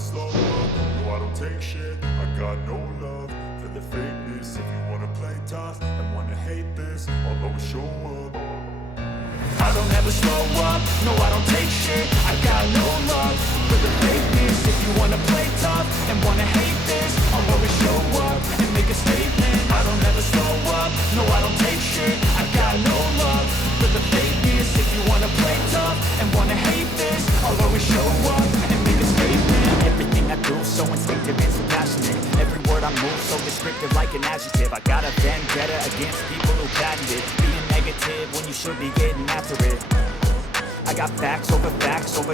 slow up, no I don't take shit. I got no love for the fakeness. If you wanna play tough and wanna hate this, I'll always show up. I don't ever slow up, no I don't take shit. I got no love for the fakeness. If you wanna play tough and wanna hate this, I'll always show up and make a statement. I don't ever slow up, no I don't take shit. I got no love for the fakeness. If you wanna play tough and wanna hate this, I'll always show up and make a statement. Everything I do so instinctive and so passionate. Every word I move so descriptive like an adjective. I got a vendetta against people who patented being negative when you should be getting after it. I got facts over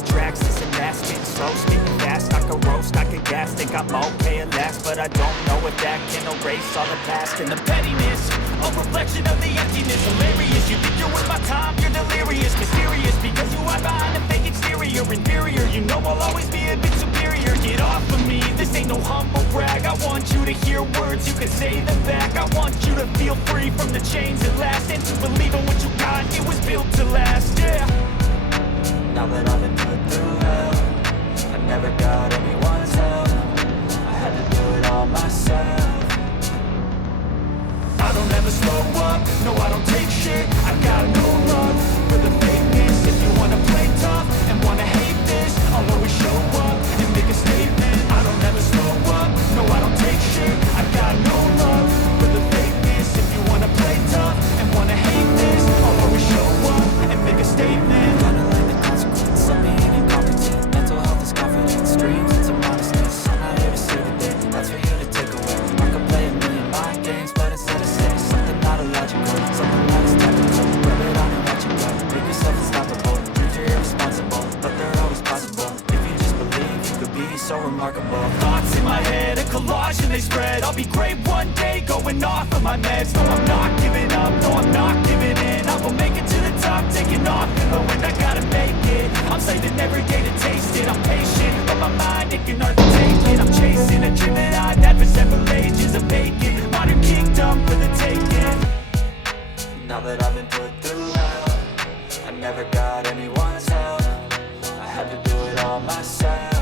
tracks, this and that, spitting slow, speaking fast, I can roast, I can gas, think I'm okay at last, but I don't know if that can erase all the past and the pettiness, a reflection of the emptiness, hilarious, you think you're worth my time, you're delirious, mysterious, because you hide behind a fake exterior, inferior, you know I'll always be a bit superior, get off of me, this ain't no humble brag, I want you to hear words, you can say them back, I want you to feel free from the chains that last, and to believe in what you got, it was built to last, yeah. Now that I've been put through hell, I never got anyone's help, I had to do it all myself. I don't ever slow up, no I don't take shit, I got no love for the fakeness. If you wanna play tough and wanna hate this, I'll always show up and make a statement. I don't ever slow up, no I don't take shit, I got no love for the fakeness. If you wanna play tough and wanna hate this, I'll always show up and make a statement. Of being incompetent, mental health is confidence, dreams and some modestness. I'm not here to save the day, that's for you to take away. I could play a million mind games, but instead of say something not illogical, something that is technical, rub it on and let you go. Make yourself unstoppable, dreams are irresponsible, but they're always possible. If you just believe, you could be so remarkable. Thoughts in my head, a collage and they spread. I'll be great one day, going off of my meds. No, I'm not giving up, no, I'm not giving in. I will make it to the top, taking off, but when I gotta make it, I'm saving every day to taste it. I'm patient, but my mind, it can hardly take it. I'm chasing a dream that I've had for several ages. A vacant, modern kingdom for the taking. Now that I've been put through hell, I never got anyone's help, I had to do it all myself.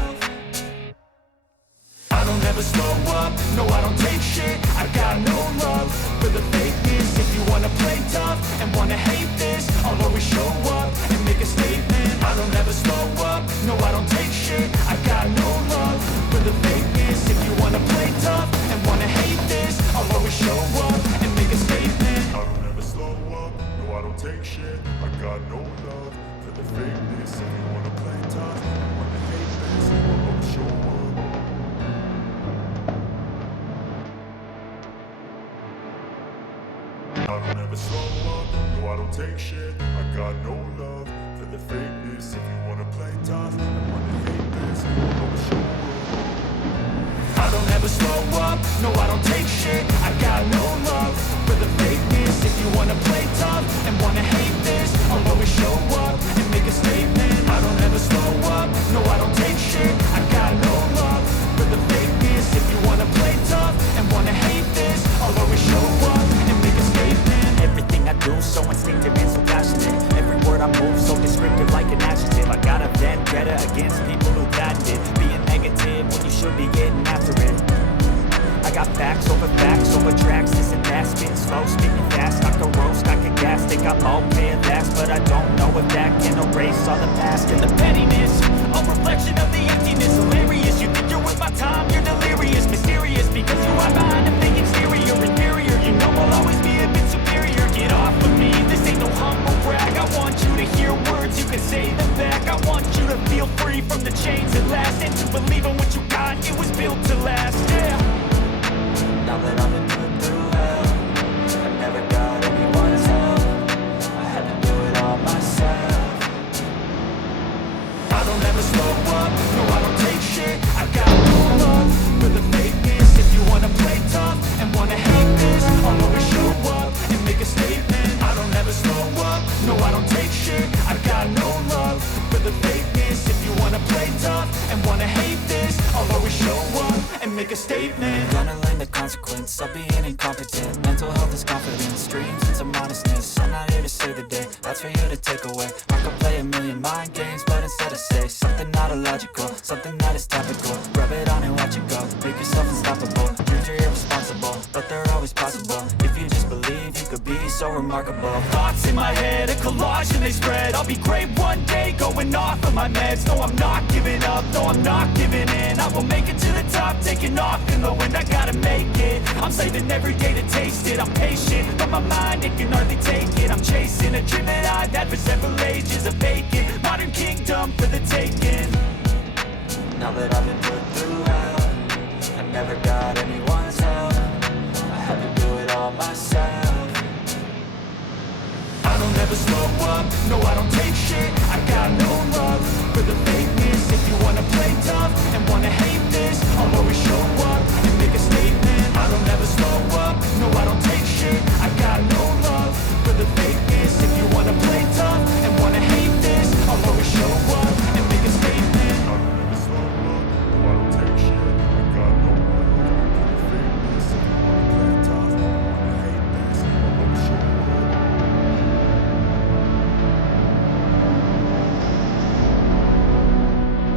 I don't ever slow up, no I don't take shit, I got no love for the fakeness. If you wanna play tough and wanna hate this, I'll always show up and make a statement. I don't ever slow up, no I don't take shit, I got no love for the fakeness. If you wanna play tough and wanna hate this, I'll always show up and make a statement. I don't ever slow up, no I don't take shit, I got no love for the fakeness. If you wanna play tough and wanna hate this, I'll always show up. I don't ever slow up, no I don't take shit, I got no love for the fakeness. If you wanna play tough and wanna hate this, I'll always show up. I don't ever slow up, no I don't take shit, I got no love for the fakeness. If you wanna play tough and wanna hate this, I'll always show up and make a statement. I don't ever slow up, no I don't take shit, I got no love for the fakeness. If you wanna play tough and wanna hate this, I'll always show up and make a statement. Everything I do so instinctive and so passionate. Every word I move so descriptive like an adjective. I got a vendetta against people who patented being negative when you should be getting after it. I got facts over tracks, this and that, spitting slow, speaking fast, I can roast, I can gas, think I'm okay at last, but I don't know if that can erase all the past and the pettiness, a reflection of the emptiness, hilarious, you think you're worth my time, you're delirious, mysterious, because you hide behind a fake exterior, inferior, you know I'll always be a bit superior, get off of me, this ain't no humble brag, I want you to hear words, you can say them back, I want you to feel free from the chains that last, and to believe in what you got, it was built to last, yeah. Now that I've been put through hell, I never got anyone's help, I had to do it all myself. I don't ever slow up, no I don't take shit, I got no love for the fakeness. If you wanna play tough and wanna hate this, I'll always show up and make a statement. I don't ever slow up, no I don't take shit, I got no love for the fakeness. If you wanna play tough and wanna hate this, make a statement. Gonna learn the consequence of being incompetent. Mental health is confidence, dreams into modestness. I'm not here to save the day, that's for you to take away. I could play a million mind games, but instead I say something not illogical, something that is topical. Rub it on and watch it go, make yourself unstoppable. Dreams are irresponsible, but they're always possible. If you just believe, you could be so remarkable. Thoughts in my head, a collage and they spread. I'll be great one day, going off of my meds. No, I'm not giving up, no, I'm not giving in. I will make it to the top, taking off in the wind. I gotta make it, I'm saving every day to taste it. I'm patient, but my mind, it can hardly take it. I'm chasing a dream that I've had for several ages. A vacant, modern kingdom for the taking. Now that I've been put through hell, I never got anyone's help. I had to do it all myself. I don't ever slow up, no I don't take shit. I got no love for the fakeness. If you wanna play tough and wanna hate this, I'll always show up and make a statement. I don't ever slow up, no I don't take shit. I got no love for the fakeness. If you wanna play tough and wanna hate this, I'll always show up and make a statement. I don't ever slow up, no I don't take shit. I got no love for the fakeness. If you wanna play tough and wanna hate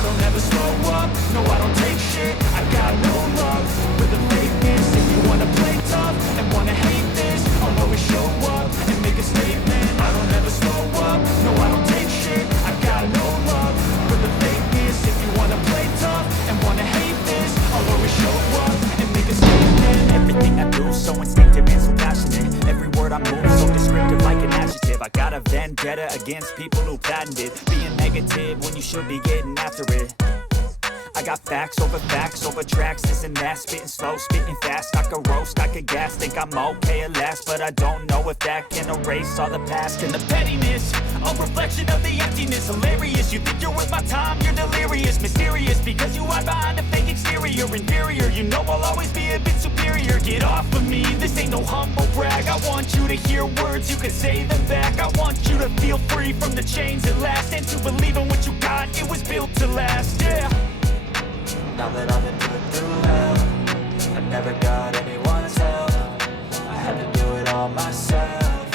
this, I'll always show up. No, I don't take shit, I got no love for the fakeness. If you wanna play tough and wanna hate this, I'll always show up and make a statement. I don't ever slow up, no I don't take shit, I got no love for the fakeness. If you wanna play tough and wanna hate this, I'll always show up and make a statement. Everything I do so instinctive and so passionate. Every word I move so descriptive like an adjective. I got a vendetta against people who patented being negative when you should be getting after it. I got facts over tracks, this and that. Spitting slow, spitting fast, I could roast, I could gas. Think I'm okay at last, but I don't know if that can erase all the past. And the pettiness, a reflection of the emptiness. Hilarious, you think you're worth my time, you're delirious. Mysterious, because you hide behind a fake exterior. Inferior, you know I'll always be a bit superior. Get off of me, this ain't no humble brag. I want you to hear words, you can say them back. I want you to feel free from the chains at last, and to believe in what you got, it was built to last, yeah. Now that I've been put through hell, I never got anyone's help. I had to do it all myself.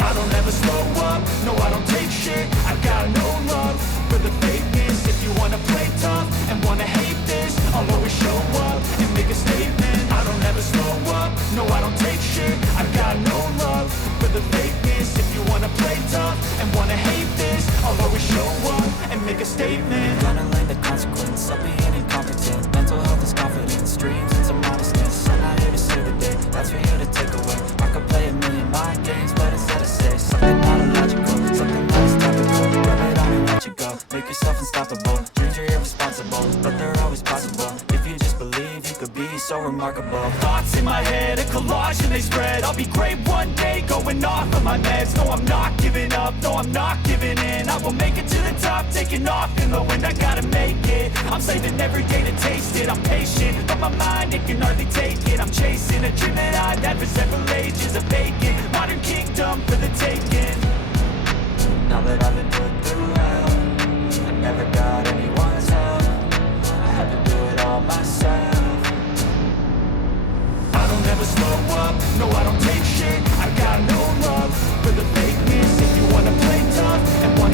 I don't ever slow up, no I don't take shit. I got no love for the fakeness. If you wanna play tough and wanna hate this, I'll always show up and make a statement. I don't ever slow up, no I don't take shit. I got no love for the fakeness. If you wanna play tough and wanna hate this, I'll always show up and make a statement. Gonna learn the consequence of being incompetent. Mental health is confidence, dreams into modestness. I'm not here to save the day, that's for you to take away. I could play a million mind games, but instead I say something not illogical, something that is topical. Rub it on and let you go, make yourself unstoppable. Dreams are irresponsible, but they're always possible. If you just believe, you could be so remarkable. Thoughts in my head, a collage and they spread. I'll be great one day, going off of my meds. No, I'm not giving up, no, I'm not giving in. I will make it to the top, taking off in the wind. I gotta make it, I'm saving every day to taste it. I'm patient, but my mind, it can hardly take it. I'm chasing a dream that I've had for several ages. A vacant, modern kingdom for the taking. Now that I've been put through hell, I never got anyone's help. I had to do it all myself. I don't ever slow up, no I don't take shit. I got no love for the fakeness. If you wanna play tough and wanna